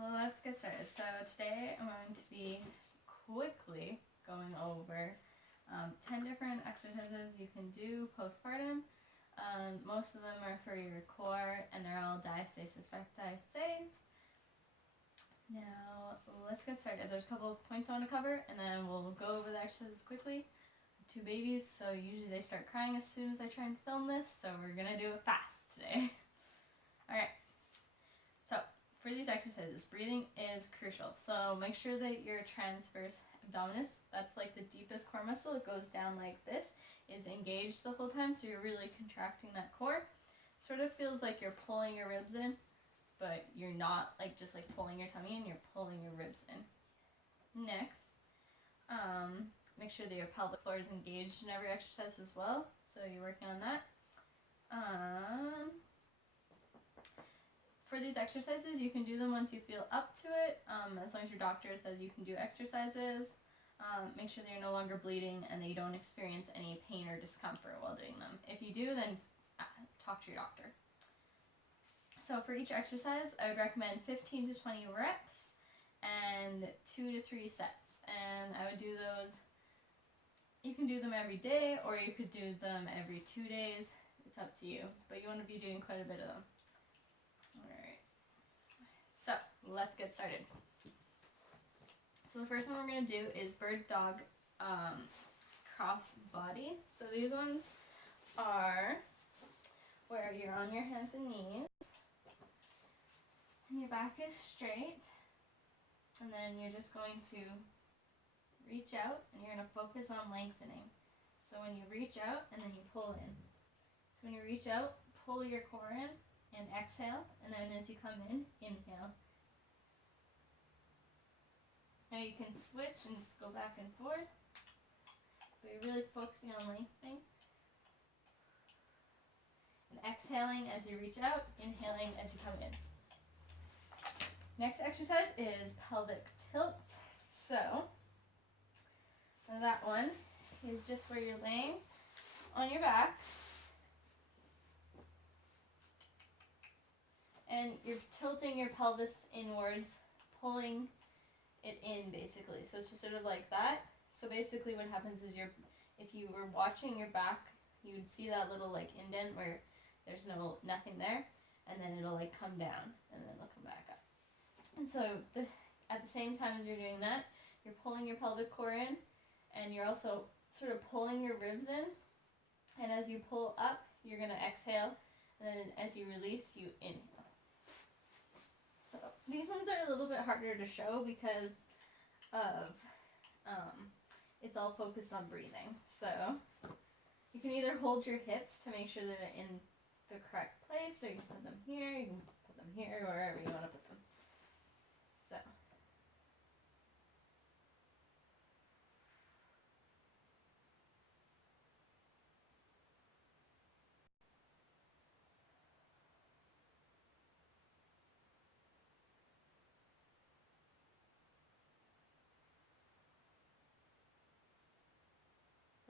Let's get started. So today I'm going to be quickly going over 10 different exercises you can do postpartum. Most of them are for your core and they're all diastasis recti safe. Now let's get started. There's a couple of points I want to cover and then we'll go over the exercises quickly. 2 babies, so usually they start crying as soon as I try and film this, so we're going to do it fast today. Alright. So for these exercises, breathing is crucial. So make sure that your transverse abdominis, that's like the deepest core muscle, it goes down like this, is engaged the whole time, so you're really contracting that core. Sort of feels like you're pulling your ribs in, but you're not like just like pulling your tummy in, you're pulling your ribs in. Next, make sure that your pelvic floor is engaged in every exercise as well, so you're working on that. For these exercises, you can do them once you feel up to it, as long as your doctor says you can do exercises. Make sure that you're no longer bleeding and that you don't experience any pain or discomfort while doing them. If you do, then talk to your doctor. So for each exercise, I would recommend 15 to 20 reps and 2 to 3 sets. And I would do those, you can do them every day or you could do them every 2 days. It's up to you, but you want to be doing quite a bit of them. Alright, so let's get started. So the first one we're going to do is bird dog cross body. So these ones are where you're on your hands and knees and your back is straight, and then you're just going to reach out and you're going to focus on lengthening. So when you reach out and then you pull in. So when you reach out, pull your core in and exhale, and then as you come in, inhale. Now you can switch and just go back and forth, but you're really focusing on lengthening. And exhaling as you reach out, inhaling as you come in. Next exercise is pelvic tilts. So that one is just where you're laying on your back, and you're tilting your pelvis inwards, pulling it in basically. So it's just sort of like that. So basically what happens is if you were watching your back, you would see that little like indent where there's nothing there, and then it'll like come down and then it'll come back up. And so at the same time as you're doing that, you're pulling your pelvic core in and you're also sort of pulling your ribs in. And as you pull up, you're going to exhale, and then as you release, you inhale. So these ones are a little bit harder to show because of it's all focused on breathing. So you can either hold your hips to make sure that they're in the correct place, or you can put them here, you can put them here, wherever you want to put them. So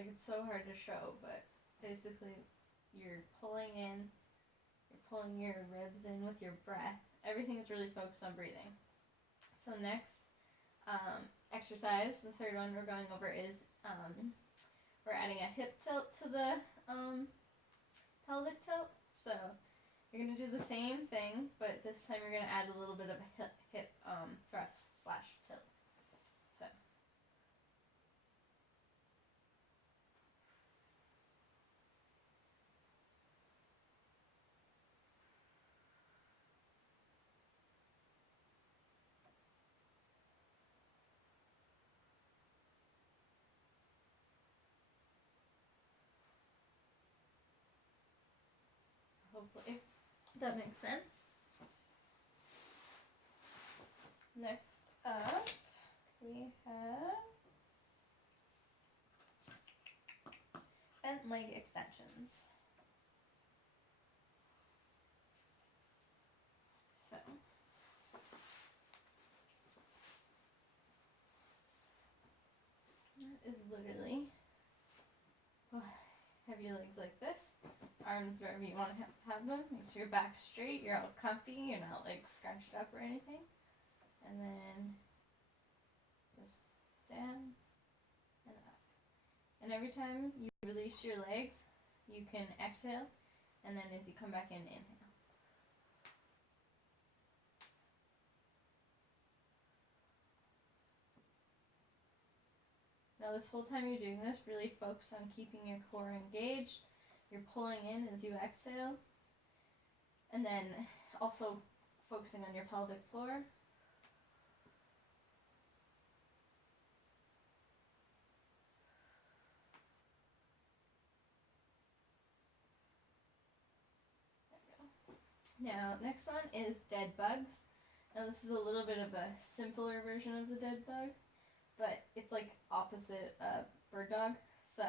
like it's so hard to show, but basically you're pulling in, you're pulling your ribs in with your breath. Everything is really focused on breathing. So next exercise, the third one we're going over is we're adding a hip tilt to the pelvic tilt. So you're going to do the same thing, but this time you're going to add a little bit of a hip thrust / tilt. So hopefully that makes sense. Next up, we have bent leg extensions. So that is literally have your legs like this, arms wherever you want to have them. Make sure your back's straight, you're all comfy, you're not like scrunched up or anything. and then just down and up. And every time you release your legs, you can exhale, and then as you come back in, inhale. Now this whole time you're doing this, really focus on keeping your core engaged. You're pulling in as you exhale. And then also focusing on your pelvic floor. Now, next one is dead bugs. Now this is a little bit of a simpler version of the dead bug, but it's like opposite bird dog. So,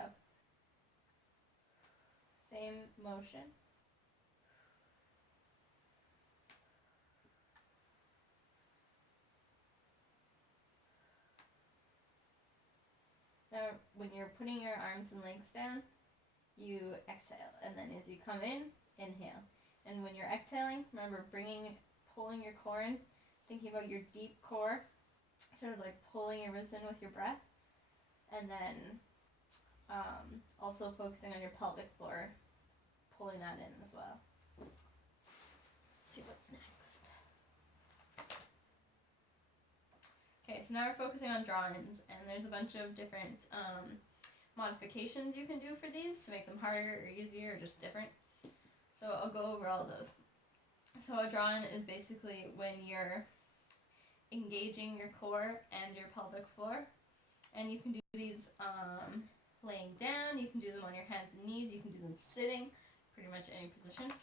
same motion. Now, when you're putting your arms and legs down, you exhale, and then as you come in, inhale. And when you're exhaling, remember pulling your core in, thinking about your deep core, sort of like pulling your ribs in with your breath, and then also focusing on your pelvic floor, pulling that in as well. Let's see what's next. Okay, so now we're focusing on draw-ins, and there's a bunch of different modifications you can do for these to make them harder or easier or just different. So I'll go over all of those. So a draw-in is basically when you're engaging your core and your pelvic floor, and you can do these laying down, you can do them on your hands and knees, you can do them sitting, pretty much any position.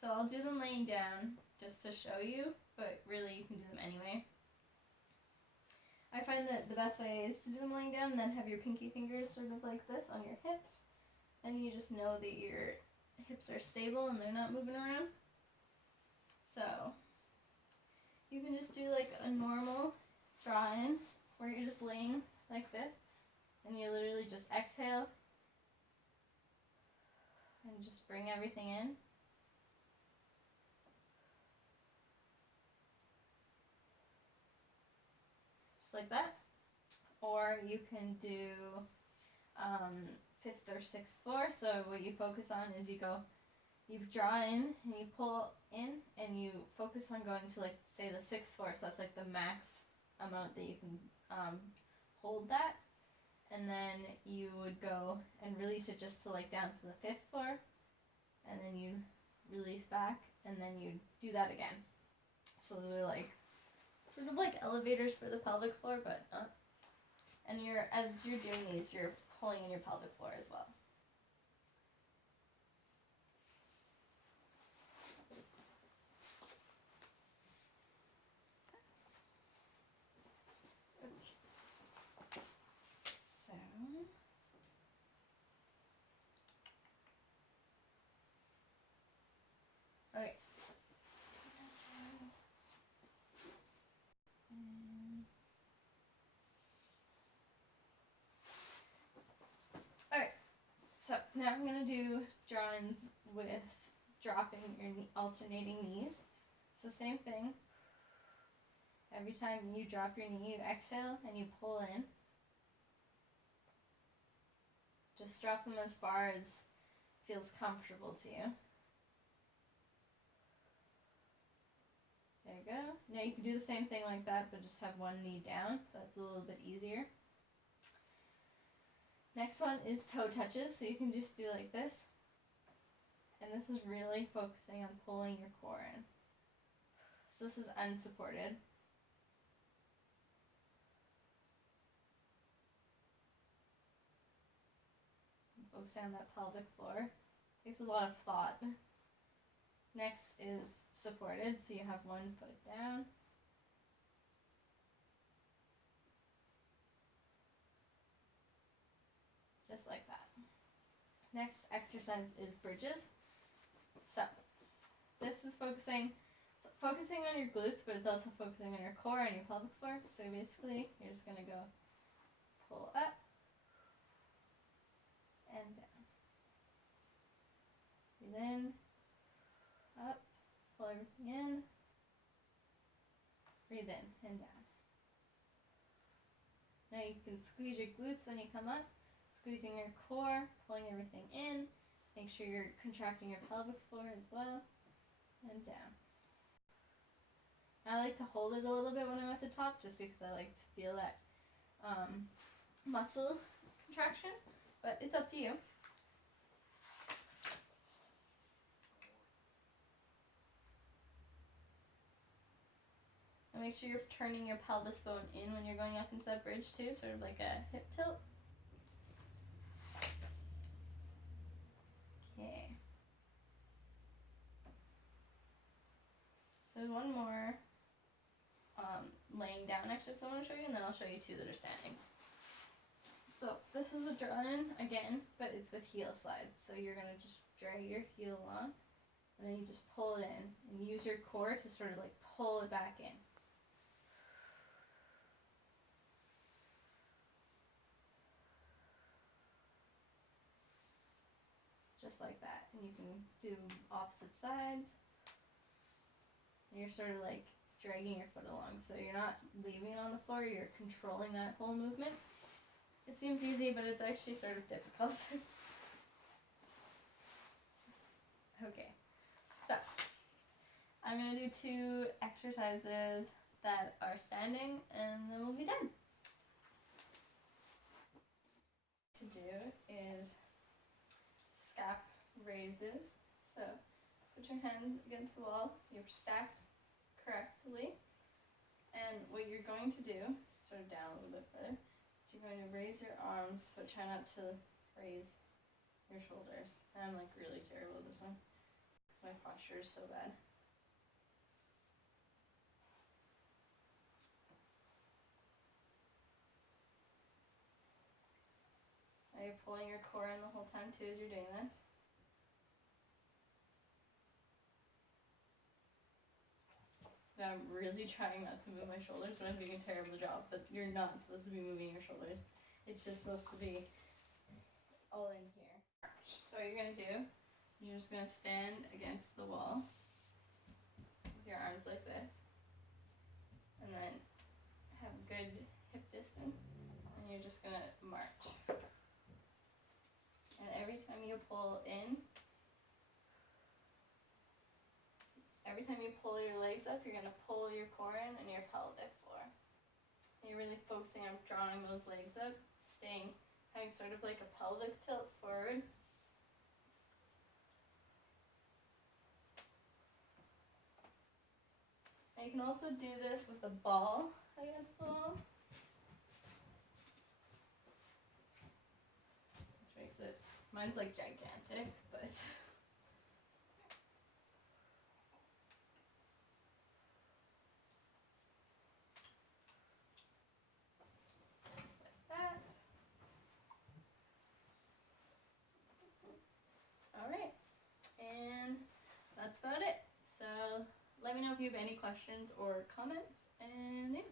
So I'll do them laying down just to show you, but really you can do them anyway. I find that the best way is to do them laying down and then have your pinky fingers sort of like this on your hips, and you just know that your hips are stable and they're not moving around. So you can just do like a normal draw-in where you're just laying like this, and you literally just exhale and just bring everything in. Just like that. Or you can do 5th or 6th floor. So what you focus on is you draw in and you pull in, and you focus on going to, like, say the 6th floor. So that's like the max amount that you can hold that. And then you would go and release it just to like down to the 5th floor, and then you release back, and then you do that again. So they're like sort of like elevators for the pelvic floor, but not. And as you're doing these, you're pulling in your pelvic floor as well. Okay. Alright, so now I'm going to do draw-ins with dropping your alternating knees. So same thing. Every time you drop your knee, you exhale and you pull in. Just drop them as far as feels comfortable to you. There you go. Now you can do the same thing like that, but just have one knee down, so that's a little bit easier. Next one is toe touches, so you can just do like this. And this is really focusing on pulling your core in. So this is unsupported. Focusing on that pelvic floor. Takes a lot of thought. Next is supported, so you have one foot down. Just like that. Next exercise is bridges. So this is focusing on your glutes, but it's also focusing on your core and your pelvic floor. So basically, you're just going to go pull up and down. Breathe in, up, pull everything in, breathe in and down. Now you can squeeze your glutes when you come up, squeezing your core, pulling everything in. Make sure you're contracting your pelvic floor as well, and down. I like to hold it a little bit when I'm at the top, just because I like to feel that muscle contraction, but it's up to you. And make sure you're turning your pelvis bone in when you're going up into that bridge too, sort of like a hip tilt. Okay. So one more laying down exercise I want to show you, and then I'll show you two that are standing. So this is a draw-in again, but it's with heel slides. So you're going to just drag your heel along, and then you just pull it in, and use your core to sort of like pull it back in. Just like that. And you can do opposite sides. And you're sort of like dragging your foot along, so you're not leaving it on the floor, you're controlling that whole movement. It seems easy, but it's actually sort of difficult. Okay, so I'm going to do two exercises that are standing, and then we'll be done. To do is scap raises. So put your hands against the wall, you're stacked correctly, and what you're going to do, sort of down a little bit further, is you're going to raise your arms, but try not to raise your shoulders. And I'm like really terrible at this one. My posture is so bad. Now you're pulling your core in the whole time too as you're doing this. Now I'm really trying not to move my shoulders, but I'm doing a terrible job. But you're not supposed to be moving your shoulders. It's just supposed to be all in here. So what you're going to do, you're just going to stand against the wall with your arms like this. And then have good hip distance. And you're just going to march. And every time you pull in, every time you pull your legs up, you're going to pull your core in and your pelvic floor. And you're really focusing on drawing those legs up, having sort of like a pelvic tilt forward. And you can also do this with a ball against the wall, which makes it, mine's like gigantic, but alright, and that's about it. So let me know if you have any questions or comments, and yeah.